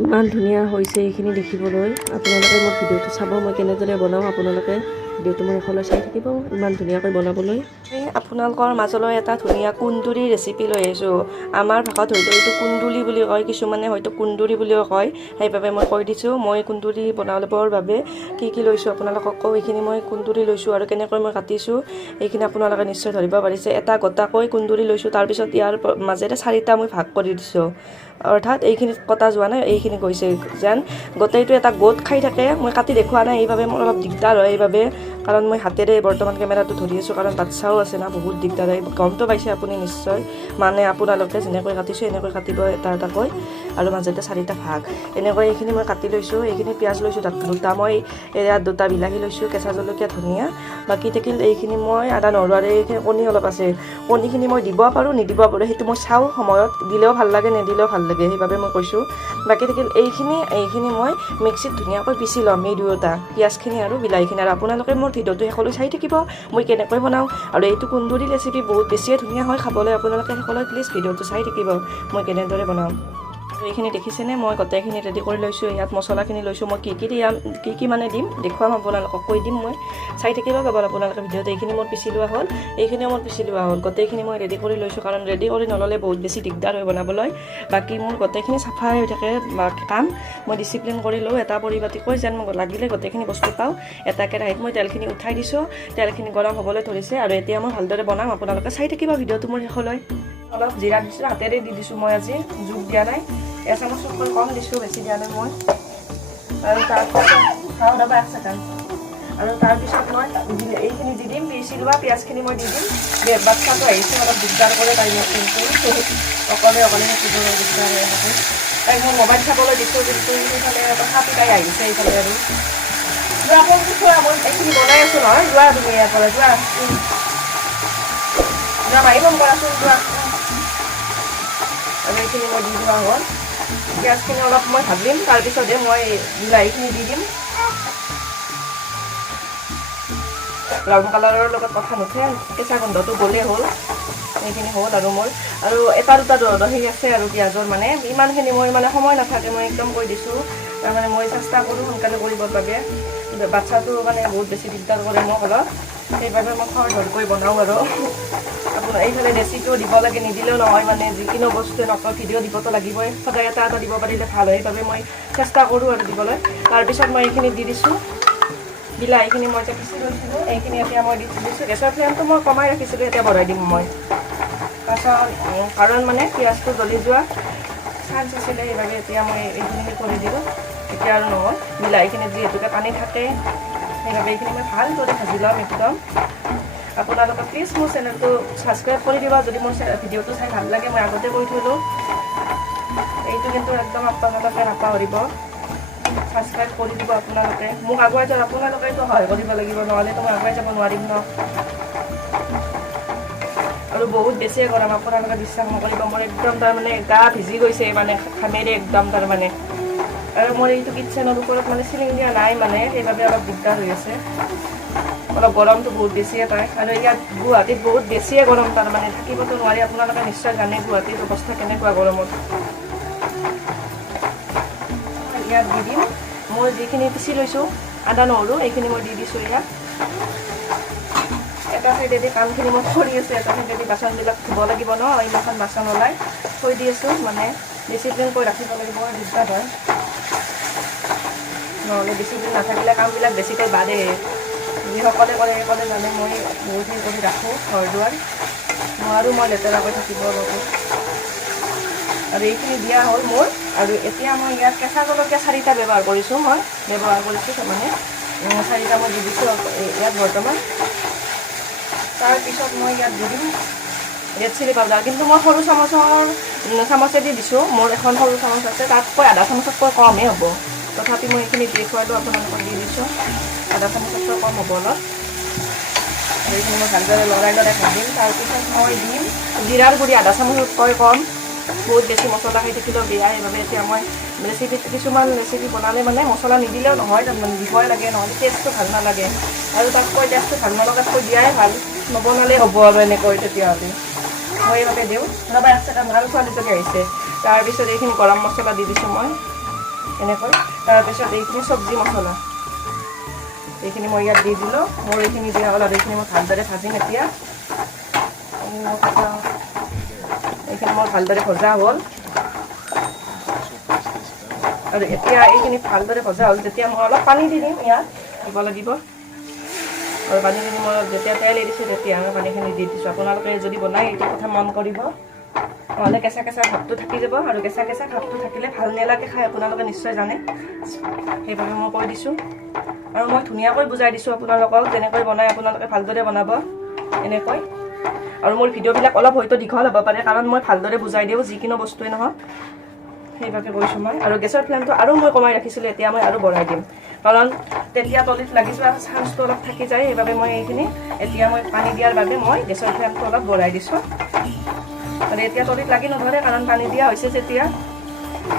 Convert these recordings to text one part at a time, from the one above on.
ইমান ধুনীয়া হৈছে এইখিনি দেখিবলৈ। আপোনালোকে মোৰ ভিডিঅ'টো চাব, মই কেনেদৰে বনাওঁ। আপোনালোকে ভিডিঅ'টো মই শেষলৈ চাই থাকিব, ইমান ধুনীয়াকৈ বনাবলৈ। আপোনালোকৰ মাজলৈ এটা ধুনীয়া কুন্দুলি ৰেচিপি লৈ আহিছোঁ। আমাৰ ভাষাত হয়তো এইটো কুন্দুলি বুলি কয়, কিছুমানে হয়তো কুন্দুলি বুলিও কয়, সেইবাবে মই কৈ দিছোঁ। মই কুন্দুলি বনাবৰ বাবে কি লৈছোঁ আপোনালোকক কওঁ। এইখিনি মই কুন্দুলি লৈছোঁ আৰু কেনেকৈ মই কাটিছোঁ এইখিনি আপোনালোকে নিশ্চয় ধৰিব পাৰিছে। এটা গোটাকৈ কুন্দুলি লৈছোঁ, তাৰপিছত ইয়াৰ মাজেৰে 4টা মই ভাগ কৰি দিছোঁ। অৰ্থাৎ এইখিনিত কটা যোৱা নাই, এইখিনি গৈছে যেন গোটেইটো এটা গোট খাই থাকে। মই কাটি দেখুওৱা নাই, এইবাবে মোৰ অলপ দিগদাৰ হয়, এইবাবে কাৰণ মই হাতেৰে বৰ্তমান কেমেৰাটো ধৰি আছোঁ, কাৰণ বাচ্ছাও আছে না, বহুত দিগদাৰ হয়। গমটো পাইছে আপুনি নিশ্চয়, মানে আপোনালোকে যেনেকৈ কাটিছোঁ এনেকৈ কাটিব এটা এটাকৈ, আৰু মাজতে 4টা ভাগ এনেকৈ। এইখিনি মই কাটি লৈছোঁ। এইখিনি পিঁয়াজ লৈছোঁ দুটা, মই ইয়াত 2টা বিলাহী লৈছোঁ, কেঁচা জলকীয়া, ধনিয়া, বাকী থাকিল এইখিনি মই আদা নহৰু, আৰু এইখিনি কণী অলপ আছে। কণীখিনি মই দিব পাৰোঁ নিদিব পাৰোঁ, সেইটো মই চাওঁ সময়ত, দিলেও ভাল লাগে নিদিলেও ভাল লাগে, সেইবাবে মই কৈছোঁ। বাকী থাকিল এইখিনি মই মিক্সিত ধুনীয়াকৈ পিচি ল'ম, এই দুয়োটা পিঁয়াজখিনি আৰু বিলাহীখিনি। আৰু আপোনালোকে মোৰ ভিডিঅ'টো শেষলৈ চাই থাকিব, মই কেনেকৈ বনাওঁ। আৰু এইটো কুন্দুলি ৰেচিপি বহুত বেছিয়ে ধুনীয়া হয় খাবলৈ। আপোনালোকে শেষলৈ প্লিজ ভিডিঅ'টো চাই থাকিব, মই কেনেদৰে বনাওঁ। এইখিনি দেখিছেনে, মই গোটেইখিনি ৰেডি কৰি লৈছোঁ। ইয়াত মছলাখিনি লৈছোঁ, মই কি মানে দিম দেখুৱাম আপোনালোকক, কৈ দিম মই, চাই থাকিব কেৱল আপোনালোকে ভিডিঅ'ত। এইখিনি মোৰ পিচি লোৱা হ'ল, এইখিনিও মোৰ পিচি লোৱা হ'ল, গোটেইখিনি মই ৰেডি কৰি লৈছোঁ, কাৰণ ৰেডি কৰি নল'লে বহুত বেছি দিগদাৰ হয় বনাবলৈ। বাকী মোৰ গোটেইখিনি চাফাই হৈ থাকে কাম, মই ডিচিপ্লিন কৰি লওঁ এটা পৰিপাটিকৈ, যেন মই লাগিলে গোটেইখিনি বস্তু পাওঁ। এটা কেৰাহীত মই তেলখিনি উঠাই দিছোঁ, তেলখিনি গৰম হ'বলৈ ধৰিছে, আৰু এতিয়া মই ভালদৰে বনাম। আপোনালোকে চাই থাকিব ভিডিঅ'টো মোৰ শেষলৈ। অলপ জিৰা দিছোঁ, হাতেৰে দি দিছোঁ মই, আজি জোখ দিয়া নাই, এচামুচতকৈ কম দিছোঁ, বেছি দিয়া নাই মই। আৰু তাৰপিছত খাওঁ ৰ'বা 1 ছেকেণ্ড। আৰু তাৰপিছত মই এইখিনি দি দিম, পিচি লোৱা পিঁয়াজখিনি মই দি দিম। বাচ্ছাটো আহিছে, অলপ দিগদাৰ কৰে টাইমত, কিন্তু অকলে দিগদাৰ হৈ থাকে। তাইক মই মোবাইল চাবলৈ দিছোঁ, কিন্তু সেইফালে তথাপি তাই আহিছে এইফালে। আৰু যোৱা ফোনটো থোৱা, মই এইখিনি বনাই আছোঁ নহয়, যোৱা তুমি ইয়াৰ পৰা যোৱা, মাৰি ফোন কৰাচোন, যোৱা। আৰু এইখিনি মই দি লোৱা হ'ল, পিঁয়াজখিনি অলপ মই ভাজিম, তাৰপিছতহে মই বিলাহীখিনি দি দিম। ব্ৰাউন কালাৰৰ লগত কথা নুঠে, কেঁচা গোন্ধটো গ'লেই হ'ল। এইখিনি হ'ল আৰু মোৰ, আৰু এটা দুটা হেৰি আছে আৰু পিঁয়াজৰ, মানে ইমানখিনি মই মানে সময় নাথাকে, মই একদম কৈ দিছোঁ। তাৰমানে মই চেষ্টা কৰোঁ সোনকালে কৰিবৰ বাবে, বাচ্ছাটো মানে বহুত বেছি দিগদাৰ কৰে মোক অলপ, সেইবাবে মই খৰধৰকৈ বনাওঁ। আৰু আপোনাৰ এইফালে ৰেচিপিও দিব লাগে, নিদিলেও নহয়, মানে যিকোনো বস্তুৱে নকওঁ, ভিডিঅ' দিবতো লাগিবই, সদায় এটা দিব পাৰিলে ভাল হয়, সেইবাবে মই চেষ্টা কৰোঁ আৰু দিবলৈ। তাৰপিছত মই এইখিনি দি দিছোঁ, বিলাহীখিনি মই যে পিচি লৈছিলোঁ, এইখিনি এতিয়া মই দি দিছোঁ। গেছৰ ফ্লেমটো মই কমাই ৰাখিছিলোঁ, এতিয়া বঢ়াই দিম মই। তাৰপাছত কাৰণ মানে পিঁয়াজটো জ্বলি যোৱা চান্স আছিলে, সেইবাবে এতিয়া মই এইখিনি কৰি দিলোঁ। এতিয়া আৰু নহয়, বিলাহীখিনিত যিহেতুকে পানী থাকে, সেইবাবে এইখিনি মই ভালদৰে ভাজি ল'ম একদম। আপোনালোকে প্লিজ মোৰ চেনেলটো ছাবস্ক্ৰাইব কৰি দিব, যদি মোৰ ভিডিঅ'টো চাই ভাল লাগে। মই আগতে কৈ থলোঁ, এইটো কিন্তু একদম আপোনালোকে নাপাহৰিব, ছাবস্ক্ৰাইব কৰি দিব আপোনালোকে। মোক আগুৱাই যাওক, আপোনালোকেতো সহায় কৰিব লাগিব, নহ'লেতো মই আগুৱাই যাব নোৱাৰিম ন। আৰু বহুত বেছিয়ে গৰম, আপোনালোকে বিশ্বাস নকৰিব, মোৰ একদম তাৰমানে গা ভিজি গৈছে, মানে ঘামেৰে একদম তাৰমানে। আৰু মোৰ এইটো কিটচেনৰ ওপৰত মানে চিলিং দিয়া নাই, মানে সেইবাবে অলপ দিগদাৰ হৈ আছে। অলপ গৰমটো বহুত বেছিয়ে পায়, আৰু ইয়াত গুৱাহাটীত বহুত বেছিয়ে গৰম, তাৰমানে থাকিবতো নোৱাৰি। আপোনালোকে নিশ্চয় জানে গুৱাহাটীৰ অৱস্থা কেনেকুৱা গৰমত। ইয়াত দি দিম মই যিখিনি পিচি লৈছোঁ আদা নহৰু, এইখিনি মই দি দিছোঁ ইয়াত। এটা চাইডেদি কামখিনি মই কৰি আছোঁ, এটা চাইডেদি বাচনবিলাক ধুব লাগিব ন, ইমানখন বাচন ওলাই থৈ দি আছোঁ, মানে ডিচিপ্লিন কৰি ৰাখিব লাগিব, দিগদাৰ হয়। নহ'লে ডিচিপ্লিন নাথাকিলে কামবিলাক বেছিকৈ বাঢ়ে। যিসকলে কৰে সেইসকলে জানে, মই বহুতখিনি কৰি ৰাখোঁ ঘৰ দুৱাৰ, নোৱাৰোঁ মই লেতেৰাকৈ থাকিব বাবে। আৰু এইখিনি দিয়া হ'ল মোৰ। আৰু এতিয়া মই ইয়াত কেঁচা জলকীয়া 4টা ব্যৱহাৰ কৰিছোঁ, তাৰমানে 4টা মই দি দিছোঁ ইয়াত বৰ্তমান। তাৰপিছত মই ইয়াত দি দিম ৰেড চিলি পাউডাৰ, কিন্তু মই সৰু চামুচেদি দিছোঁ, মোৰ এখন সৰু চামুচ আছে, তাতকৈ আধা চামুচতকৈ কমহে হ'ব। তথাপি মই এইখিনি দেখুৱালোঁ, আপোনালোকক দি দিছোঁ, আধা চামুচতকৈ কম হ'ব অলপ। আৰু এইখিনি মই ভালদৰে লৰাই ভাজিম। তাৰপিছত মই দিম জিৰাৰ গুড়ি, আধা চামুচতকৈ কম। বহুত বেছি মছলা খাই থাকিলেও বেয়া, সেইবাবে এতিয়া মই কিছুমান ৰেচিপি বনালে মানে মছলা নিদিলেও নহয়, তাৰমানে দিবই লাগে, নহ'লে টেষ্টটো ভাল নালাগে। আৰু তাতকৈ টেষ্টটো ভাল নলগাতকৈ দিয়াই ভাল, নবনালেই হ'ব আৰু এনেকৈ। তেতিয়াহ'লে মই এইভাগে দিওঁ। ৰ'বা 1 ছেকেণ্ড, আৰু ছোৱালীজনী আহিছে। তাৰপিছত এইখিনি গৰম মছলা দি দিছোঁ মই, এনেকৈ তাৰপিছত এইখিনি চব্জি মছলা এইখিনি মই ইয়াত দি দিলোঁ মোৰ এইখিনি দিয়া হ'ল আৰু এইখিনি মই ভালদৰে ভাজিম এতিয়া এইখিনি মোৰ ভালদৰে ভজা হ'ল আৰু এতিয়া এইখিনি ভালদৰে ভজা হ'ল যেতিয়া মই অলপ পানী দি দিম ইয়াত দিব লাগিব আৰু পানীখিনি মই যেতিয়া তেল এৰিছোঁ তেতিয়া মই পানীখিনি দি দিছোঁ আপোনালোকে যদি বনায় এইটো কথা মন কৰিব নহ'লে কেঁচা কেঁচা ভাৱটো থাকি যাব আৰু কেঁচা কেঁচা ভাৱটো থাকিলে ভাল নালাগে খাই আপোনালোকে নিশ্চয় জানে সেইবাবে মই কৈ দিছোঁ আৰু মই ধুনীয়াকৈ বুজাই দিছোঁ আপোনালোকক যেনেকৈ বনাই আপোনালোকে ভালদৰে বনাব এনেকৈ আৰু মোৰ ভিডিঅ'বিলাক অলপ হয়তো দীঘল হ'ব পাৰে কাৰণ মই ভালদৰে বুজাই দিওঁ যিকোনো বস্তুৱে নহওক সেইবাবে কৈছোঁ মই আৰু গেছৰ ফ্লেমটো আৰু মই কমাই ৰাখিছিলোঁ এতিয়া মই আৰু বঢ়াই দিম কাৰণ তেতিয়া তলিত লাগি যোৱা চান্সটো অলপ থাকি যায় সেইবাবে মই এইখিনি এতিয়া মই পানী দিয়াৰ বাবে মই গেছৰ ফ্লেমটো অলপ বঢ়াই দিছোঁ আৰু এতিয়া তলিত লাগি নধৰে কাৰণ পানী দিয়া হৈছে যেতিয়া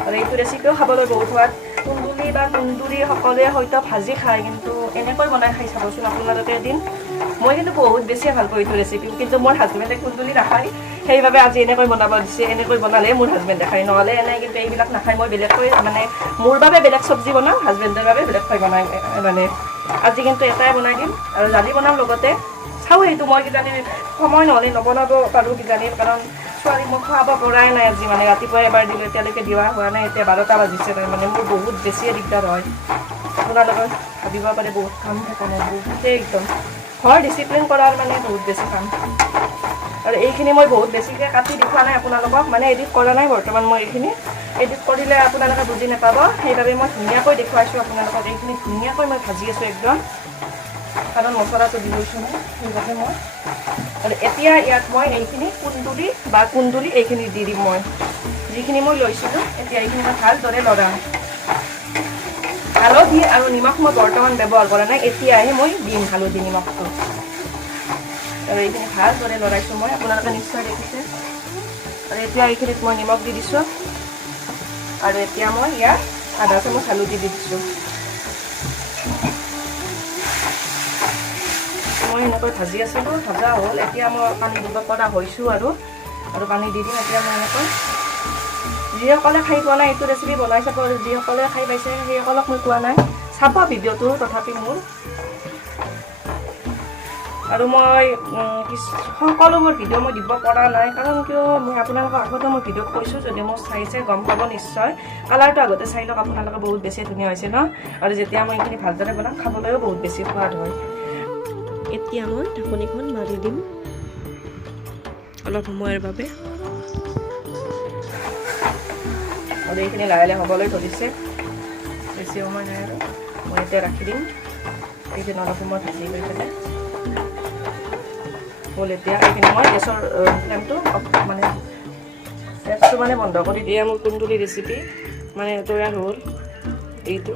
আৰু এইটো ৰেচিপিও খাবলৈ বহুত সোৱাদ কুন্দুলি বা কুন্দুৰি সকলোৱে হয়তো ভাজি খায় কিন্তু এনেকৈ বনাই খাই চাবচোন আপোনালোকে এদিন মই কিন্তু বহুত বেছিয়ে ভাল পাওঁ এইটো ৰেচিপি কিন্তু মোৰ হাজবেণ্ডে কুন্দুলি নাখায় সেইবাবে আজি এনেকৈ বনাব দিছে এনেকৈ বনালে মোৰ হাজবেণ্ডে খায় নহ'লে এনেই কিন্তু এইবিলাক নাখায় মই বেলেগকৈ মানে মোৰ বাবে বেলেগ চব্জি বনাওঁ হাজবেণ্ডৰ বাবে বেলেগকৈ বনাই মানে আজি কিন্তু এটাই বনাই দিম আৰু দালি বনাম লগতে চাওঁ সেইটো মই কিজানি সময় নহ'লে নবনাব পাৰোঁ কিজানি কাৰণ ছোৱালী মই খুৱাব পৰাই নাই আজি মানে ৰাতিপুৱা এবাৰ দিলোঁ এতিয়ালৈকে দিয়া হোৱা নাই এতিয়া 12টা বাজিছে তাৰমানে মোৰ বহুত বেছিয়ে দিগদাৰ হয় আপোনালোকে ভাবিব পাৰে বহুত কাম থাকে মোৰ বহুতেই একদম ঘৰ ডিচিপ্লিন কৰাৰ মানে বহুত বেছি কাম আৰু এইখিনি মই বহুত বেছিকৈ কাটি দেখুওৱা নাই আপোনালোকক মানে এডিট কৰা নাই বৰ্তমান মই এইখিনি এডিট কৰিলে আপোনালোকে বুজি নাপাব সেইবাবে মই ধুনীয়াকৈ দেখুৱাইছোঁ আপোনালোকক এইখিনি ধুনীয়াকৈ মই ভাজি আছোঁ একদম কাৰণ মছলাটো দি লৈছোঁ মই সেইবাবে মই আৰু এতিয়া ইয়াত মই এইখিনি কুন্দুলি এইখিনি দি দিম মই যিখিনি মই লৈছিলোঁ এতিয়া এইখিনি মই ভালদৰে লৰাম হালধি আৰু নিমখ মই বৰ্তমান ব্যৱহাৰ কৰা নাই এতিয়াহে মই দিম হালধি নিমখটো আৰু এইখিনি ভালদৰে লৰাইছোঁ মই আপোনালোকে নিশ্চয় দেখিছে আৰু এতিয়া এইখিনিত মই নিমখ দি দিছোঁ আৰু এতিয়া মই ইয়াত আধা চামুচ হালধি দি দিছোঁ মই এনেকৈ ভাজি আছিলোঁ ভজা হ'ল এতিয়া মই পানী দিব পৰা হৈছোঁ আৰু পানী দি দিম এতিয়া মই এনেকৈ যিসকলে খাই পোৱা নাই এইটো ৰেচিপি বনাই চাব আৰু যিসকলে খাই পাইছে সেইসকলক মই কোৱা নাই চাব ভিডিঅ'টো তথাপি মোৰ আৰু মই সকলোবোৰ ভিডিঅ' মই দিব পৰা নাই কাৰণ কিয় মই আপোনালোকক আগতে মই ভিডিঅ'ত কৈছোঁ যদি মই চাইছে গম পাব নিশ্চয় কালাৰটো আগতে চাই লওক আপোনালোকে বহুত বেছি ধুনীয়া হৈছে ন আৰু যেতিয়া মই এইখিনি ভালদৰে বনাম খাবলৈও বহুত বেছি সোৱাদ হয় এতিয়া মই ঢাকনিখন মাৰি দিম অলপ সময়ৰ বাবে আৰু এইখিনি লাহে লাহে হ'বলৈ ধৰিছে বেছি সময় নাই আৰু মই এতিয়া ৰাখি দিম এইখিনি অলপ সময় ভাজি কৰি পেলাই হ'ল এতিয়া এইখিনি মই গেছৰ ফ্লেমটো মানে গেছটো মানে বন্ধ কৰি দিয়ে মোৰ কুন্দুলি ৰেচিপি মানে তৈয়াৰ হ'ল এইটো